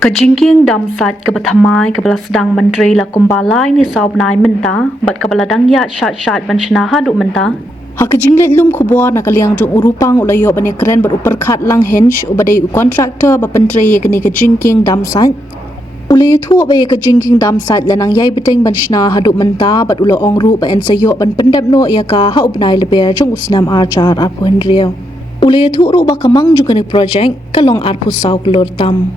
Ke jingkieng Damsait ke thymmai ke sedang menteri la kumbalai ni saub nai menta bat ke dang ya syat banchna hadu menta ha ke jinglet lum khubwa na kaliang jong Rupang ulayo bane keren ber upper khat lang hench ubadai kontraktor ba pentri ke ni ke jingkieng Damsait ulay thu ba ke jingkieng Damsait lanang yai beteng banchna hadu menta bat ulo ongru ba en sayo ban pyndep no ya ka ha ubnai Lber jong usnam archar apu hendrio ulay thu ru ba kamang jukani project kalong arpu sauk lor tam